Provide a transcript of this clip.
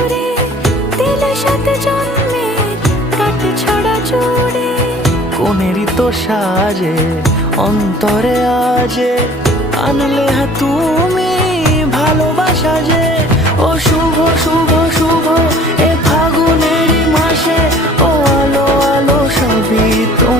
সুরে দিলে সাথে জন্মের কাট ছড়া জুড়ে। কোনেরই তো সাজে অন্তরে আজে আনলে তুমি ভালোবাসা যে। ও শুভ শুভ শুভ এ ফাগুনেরই মাসে, ও আলো আলো সবই তোমার।